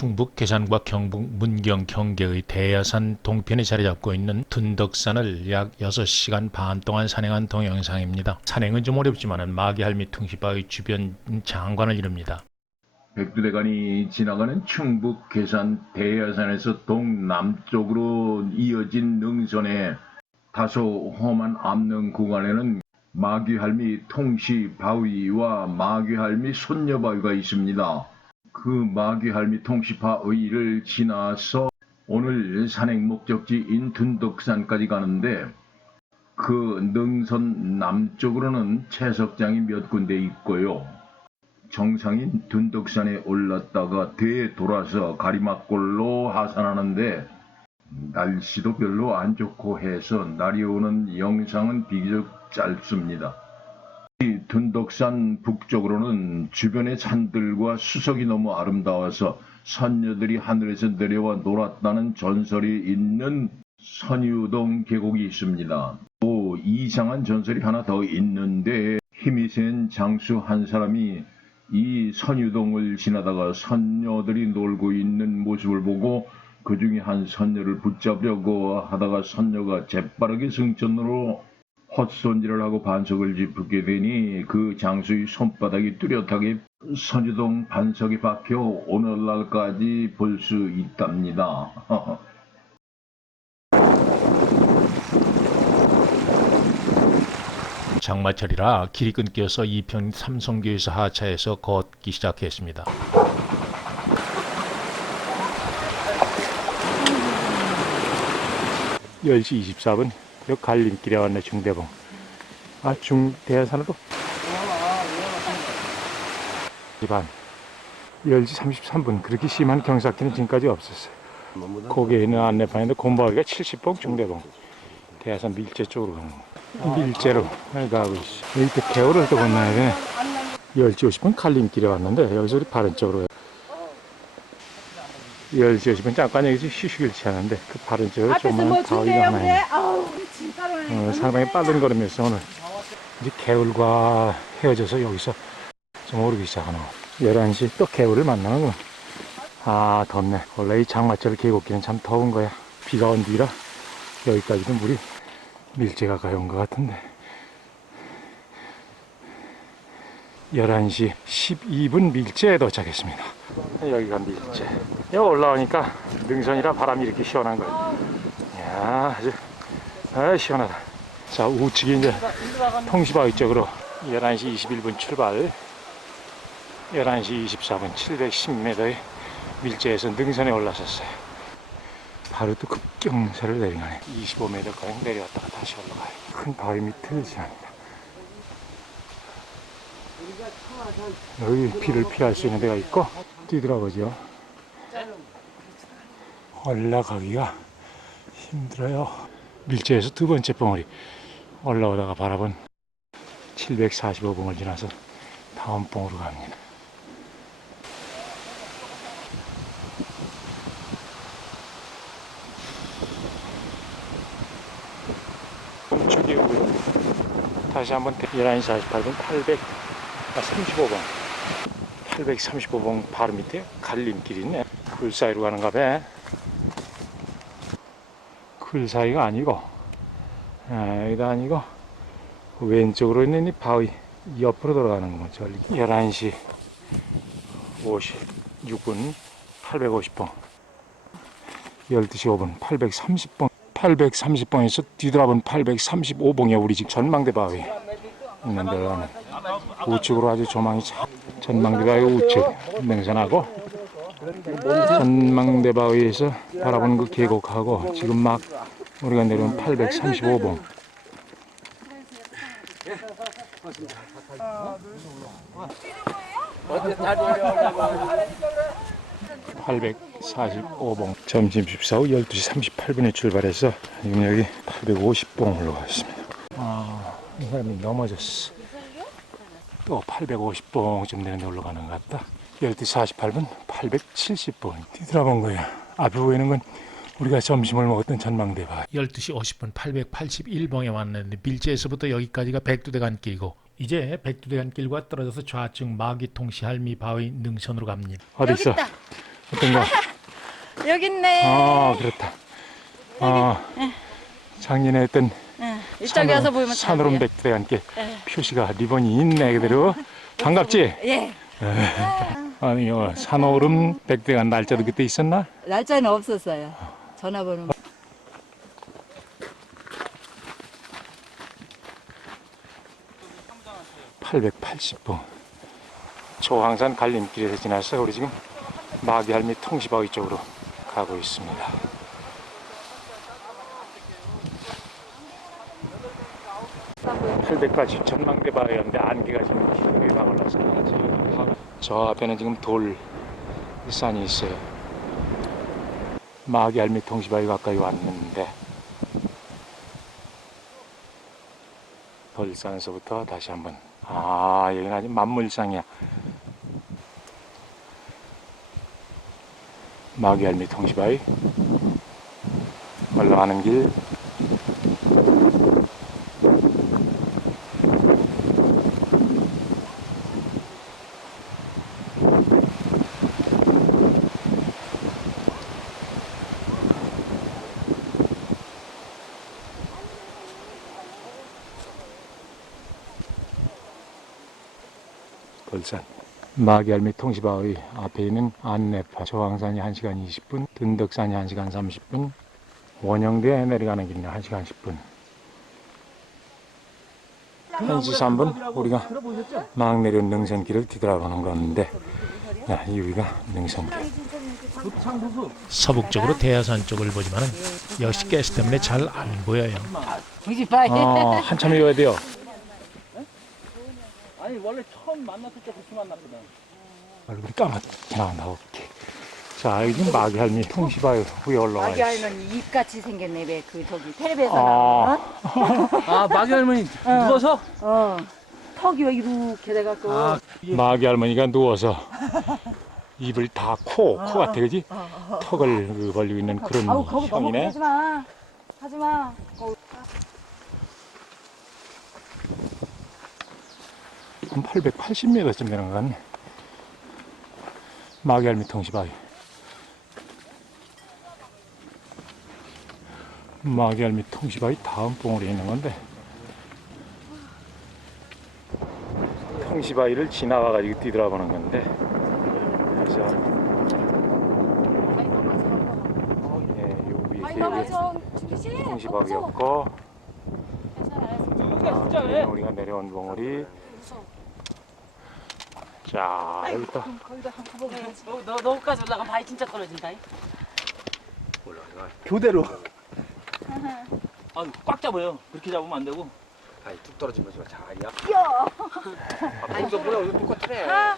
충북 계산과 경북 문경 경계의 대야산 동편에 자리 잡고 있는 둔덕산을 약 6시간 반 동안 산행한 동영상입니다. 산행은 좀 어렵지만 마기할미 퉁시바의 주변 장관을 이룹니다. 백두대간이 지나가는 충북 계산 대야산에서 동남쪽으로 이어진 능선에 다소 험한 암릉 구간에는 마귀할미 통시 바위와 마귀할미 손녀 바위가 있습니다. 그 마귀할미 통시 바위를 지나서 오늘 산행 목적지인 둔덕산까지 가는데 그 능선 남쪽으로는 채석장이 몇 군데 있고요. 정상인 둔덕산에 올랐다가 되돌아서 가리막골로 하산하는데 날씨도 별로 안 좋고 해서 날이 오는 영상은 비교적 짧습니다. 이 둔덕산 북쪽으로는 주변의 산들과 수석이 너무 아름다워서 선녀들이 하늘에서 내려와 놀았다는 전설이 있는 선유동 계곡이 있습니다. 또 이상한 전설이 하나 더 있는데 힘이 센 장수 한 사람이 이 선유동을 지나다가 선녀들이 놀고 있는 모습을 보고 그 중에 한 선녀를 붙잡려고 하다가 선녀가 재빠르게 승천으로 헛손질을 하고 반석을 짚게 되니 그 장수의 손바닥이 뚜렷하게 선유동 반석에 박혀 오늘날까지 볼 수 있답니다. 장마철이라 길이 끊겨서 이편 삼성교에서 하차해서 걷기 시작했습니다. 열시 24분 여기 갈림길에 왔네 중대봉. 아 중대산으로? 반. 10시 33분. 그렇게 심한 경사길은 지금까지 없었어요. 거기에 있는 안내판인데 곰바위가 70봉 중대봉. 대하산 밀제 쪽으로 가는 거. 밀제로 가고 있어 또 개울을 또 건너야 되네. 10시 50분 갈림길에 왔는데 여기서 우리 바른 쪽으로 10시 50분 잠깐 여기서 휴식일치 하는데 그 바른 쪽으로 앞에서 조그만 뭐 바위가 하나 그래? 아우 어, 상당히 빠른 걸음이었어 오늘 이제 개울과 헤어져서 여기서 좀 오르기 시작하노 11시 또 개울을 만나는군 아 덥네. 원래 이 장마철 계곡길은 참 더운 거야. 비가 온 뒤라 여기까지도 물이 밀재가 가온 것 같은데 11시 12분 밀재에 도착했습니다. 여기가 밀재. 여기 올라오니까 능선이라 바람이 이렇게 시원한 거야 이야 아주 아 시원하다. 자 우측이 이제 통시바위 쪽으로 11시 21분 출발. 11시 24분 710m의 밀재에서 능선에 올라섰어요. 바로 또 급경사를 내려가네. 25m가량 내려왔다가 다시 올라가요. 큰 바위 밑을 지납니다 여기 비를 피할 수 있는 데가 있고 뛰더라보죠 올라가기가 힘들어요. 밀재에서 두 번째 벙어리 올라오다가 바라본 745봉을 지나서 다음 봉으로 갑니다. 다시 한번 11시 48분 800, 아, 35번. 835번 바로 밑에 갈림길이 있네. 굴 사이로 가는가 봐. 굴 사이가 아니고 아, 여기가 아니고 그 왼쪽으로 있는 이 바위 옆으로 돌아가는 거 저기 11시 56분 850번 12시 5분 830번 830번에서 뒤돌아본 835번에 우리 집 전망대 바위 있는 데로 가는 우측으로 아주 조망이 잘 전망대 바위 우측 능선하고 전망대 바위에서 바라보는 그 계곡하고 지금 막 우리가 내려온 835봉 845봉 점심 식사 후 12시 38분에 출발해서 지금 여기 850봉으로 갔습니다. 아, 이 사람이 넘어졌어. 또 850봉쯤 되는데 올라가는 것 같다. 12시 48분 870봉 뒤돌아본 거야. 앞에 보이는 건 우리가 점심을 먹었던 전망대 바 12시 50분 881봉에 왔는데 밀재에서부터 여기까지가 백두대간 길이고 이제 백두대간 길과 떨어져서 좌측 마기통 시 할미 바위 능선으로 갑니다. 어디 여기 있어? 있다. 어떤가? 여기 있네. 아, 그렇다. 아, 작년에 했던 응. 이쪽에 와서 보면 산오름 돼. 백두대와 함께 예. 표시가 리본이 있네 그대로. 반갑지? 예. 아니, 요 산오름 백두대간 날짜도 그때 있었나? 날짜는 없었어요. 전화번호. 팔 880번. 조항산 갈림길에서 지나서 우리 지금 마기할미 통시바위 쪽으로 가고 있습니다. 팔백까지 전망대 바위였는데 안개가 지금 길게 가올라서 저 앞에는 지금 돌 산이 있어요. 마기할미 통시바위 가까이 왔는데 돌산에서부터 다시 한번 아 여기는 아주 만물상이야 마기알미 통시바위 올라가는 길 돌산 마기알미 통시바위 앞에 있는 안내파 조항산이 1시간 20분 든덕산이 1시간 30분 원영대에 내려가는 길이 1시간 10분. 1시 3분 우리가 막 내려온 능선길을 뒤돌아보는 건데 야, 여기가 능선길. 서북쪽으로 대야산 쪽을 보지만 은 역시 가스 때문에 잘 안 보여요. 아, 한참 이어야 돼요 아니 원래 처음 만났을 때 그렇게 만났거든. 얼굴이 까맣게 나 나올게 자 여기 지금 마기알미 통시바위 위에 올라와 아기 있어 할머니 입같이 생겼네 왜 그 저기 텔레비에서 아. 나온 아 마기 할머니 누워서 어? 어. 턱이 왜 이렇게 돼갖고 아 마기 할머니가 누워서 입을 다 코, 코 같아, 그지? 턱을 그 벌리고 있는 그런 아우 거기 너무 형이네. 하지마 하지마 거기. 한 880m쯤 되는 것 같네. 마기 할미 통시바위. 마기 할미 통시바위 다음 봉우리에 있는 건데. 통시바위를 지나가가지고 뒤돌아보는 건데. 그래서 예, 통시바위였고? 우리가 내려온 봉우리 자 여기부터 너, 너, 너까지 올라가면 바위 진짜 떨어진다. 교대로. 아 꽉 잡아요. 그렇게 잡으면 안 되고. 아이 뚝 떨어진 거지 자리야. 아, 이거 뭐야 이거 똑같아.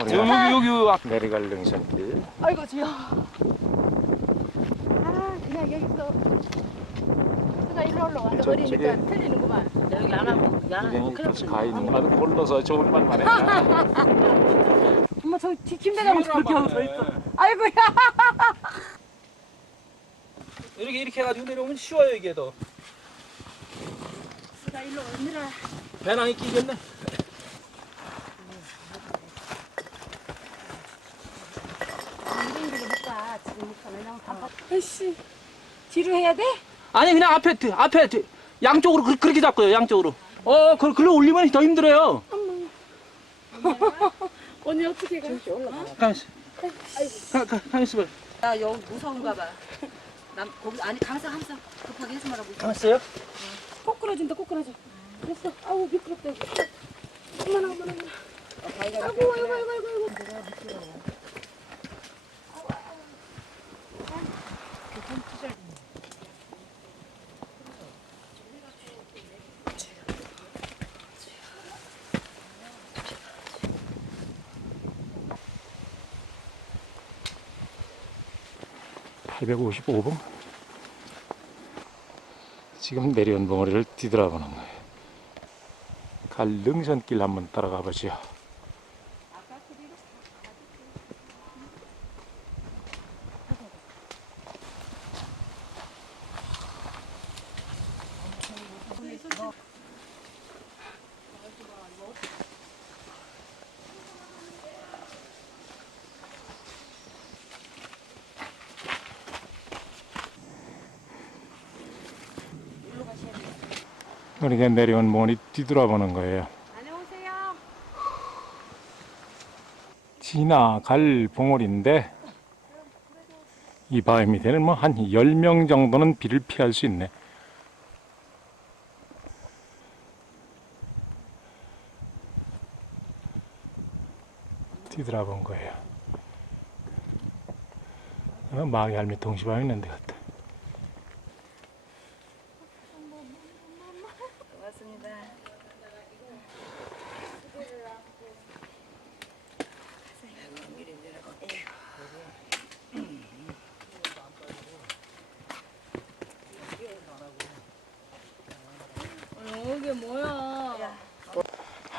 여기 우리가 여기 여기 앞. 내려갈 능선길 아이고 지요 아 그냥 여기서 수가 일로 올라와. 저쪽에 버리니까 틀리는구만. 여기 안 하고. 가 있는 맛은 골라서 좋은 말만 해 엄마 저 뒤침대가면 저렇게 하고 서 있어. 아이고야. 이렇게 이렇게 해가지고 내려오면 쉬워요 이게 더. 수가 일로 오느라 배낭이 끼겠네. 이런 데를 못가 지금 못 가면 그냥 다 아이씨 뒤로 해야 돼? 아니 그냥 앞에 뒤- 앞에 뒤- 양쪽으로 그, 그렇게 잡고요 양쪽으로. 어 그, 글로 올리면 더 힘들어요. 언니 어떻게 가? 가만 있어. 가, 가, 가만 있어 봐. 나 여기 무서운가 봐. 남 거기 아니 항상 항상 급하게 하지 말라고. 가만 있어요. 꼭 끌어준다 꼭 끌어줘. 됐어. 아우 미끄럽다. 어머나 어머나 어머나. 아이고 아이고 아이고 아이고 아이고. 팔 855번? 지금 내려온 봉우리를 뒤돌아보는 거예요. 갈 능선길 한번 따라가 보죠 그러니까 내려온 모니 뒤돌아보는 거예요. 안녕하세요. 지나갈 봉우리인데 이 바위 밑에는 뭐 한 10명 정도는 비를 피할 수 있네. 뒤돌아본 거예요. 어, 마귀 할미 동시바위 있는 데 같다.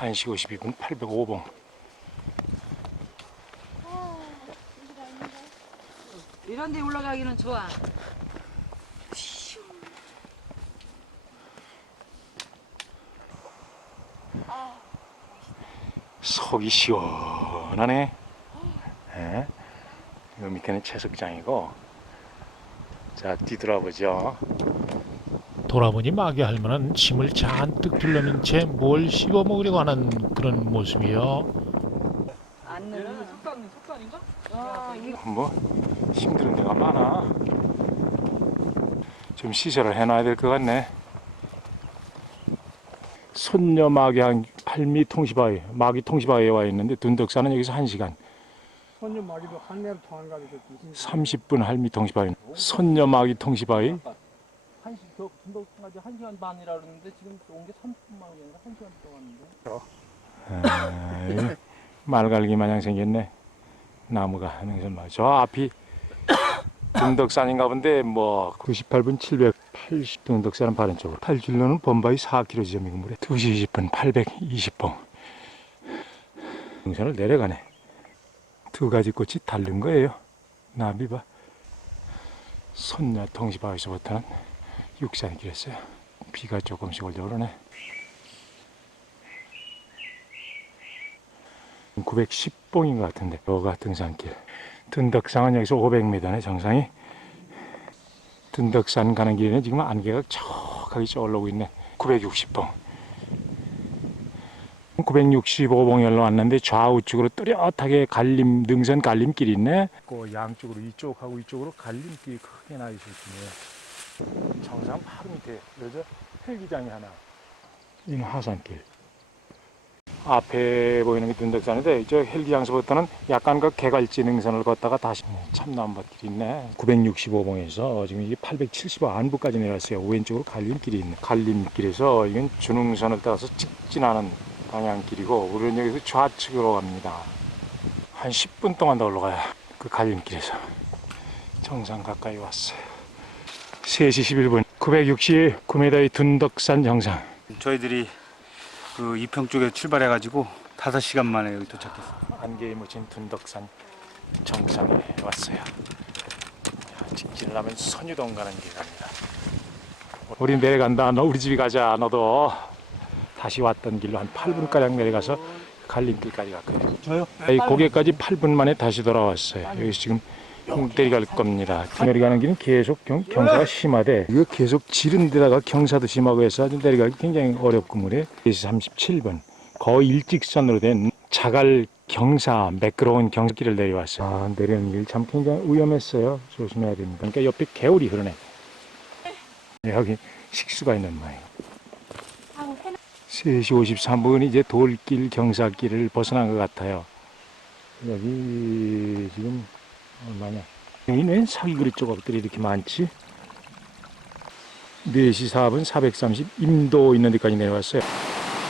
1시 52분 805번. 이런 데 올라가기는 좋아. 속이 시원하네. 예? 요 밑에는 채석장이고. 자, 뒤돌아보죠. 돌아보니 마귀 할머니는 침을 잔뜩 둘러민 채 뭘 씹어 먹으려고 하는 그런 모습이요. 뭐 힘든 데가 많아. 좀 시설을 해놔야 될 것 같네. 손녀 마귀 한 팔미 통시바위, 마귀 통시바위에 와 있는데 둔덕사는 여기서 1시간, 손녀 마기도 한내를 통한가 해서 30분 할미 통시바위. 손녀 마귀 통시바위. 한 시, 저 분덕까지 한 시간 반이라 그러는데 지금 온 게 30분만 아니라 한 시간 동안인데. 아이, 말갈기 마냥 생겼네. 나무가 막. 저 앞이 등덕산인가 본데 뭐 98분 780 등덕산은 바른 쪽으로 8길로는 범바위 4km 지점이고 물에 2시 20분 820봉 등산을 내려가네. 두 가지 꽃이 다른 거예요. 나비봐. 손녀 통시바위서부터는 육산이 길었어요. 비가 조금씩 올려오르네. 910봉인 것 같은데 여가 등산길. 든덕산은 여기서 500m네 정상이. 든덕산 가는 길에는 지금 안개가 척하게 올라오고 있네. 960봉. 965봉에 올라왔는데 좌우측으로 뚜렷하게 갈림 능선 갈림길이 있네. 그 양쪽으로 이쪽하고 이쪽으로 갈림길이 크게 나 있었네 정상 바로 밑에 여기서 헬기장이 하나. 이는 하산길. 앞에 보이는 게 둔덕산인데 저 헬기장서부터는 약간 그 개갈지 능선을 걷다가 다시 참나무밭길이 있네. 965봉에서 지금 이게 875 안부까지 내려왔어요. 왼쪽으로 갈림길이 있네. 갈림길에서 이건 준흥선을 따라서 직진하는 방향길이고 우리는 여기서 좌측으로 갑니다. 한 10분 동안 더 올라가야 그 갈림길에서. 정상 가까이 왔어요 3시 11분 969m의 둔덕산 정상 저희들이 그 이평 쪽에 출발해가지고 5시간 만에 여기 도착했어요. 안개에 묻힌 둔덕산 정상에 왔어요. 직진을 하면 선유동 가는 길 갑니다. 우리 내려간다. 너 우리 집에 가자. 너도 다시 왔던 길로 한 8분가량 내려가서 갈림길까지 갔거든요. 저요? 이 고개까지 8분 만에 다시 돌아왔어요. 여기서 지금 내려갈 겁니다. 내려가는 길은 계속 경, 경사가 심하대. 이거 계속 지른 데다가 경사도 심하고 해서 아주 내려가기 굉장히 어렵고 물에 37분 거의 일직선으로 된 자갈 경사 매끄러운 경길을 내려왔어요. 아, 내려오는 길 참 굉장히 위험했어요. 조심해야 됩니다. 그러니까 옆에 개울이 흐르네. 여기 식수가 있는 모양. 3시 53분이 이제 돌길 경사길을 벗어난 것 같아요. 여기 지금 얼마냐? 여기는 사기 그릇 조각들이 이렇게 많지? 4시 4분 430 임도 있는 데까지 내려왔어요.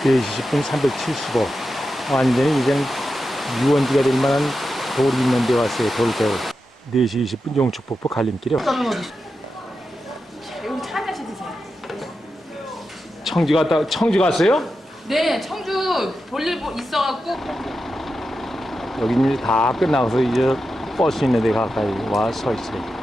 4시 10분 375 완전히 이제는 유원지가 될 만한 돌이 있는 데 왔어요. 돌배울. 4시 20분 용축폭포 갈림길이요. 여기 차 한 잔씩 드세요. 청주 갔다 청주 갔어요? 네, 청주 볼일 보- 있어갖고 여기 이제 다 끝나서 이제 버스 있는 데 가까이 와서 있어요.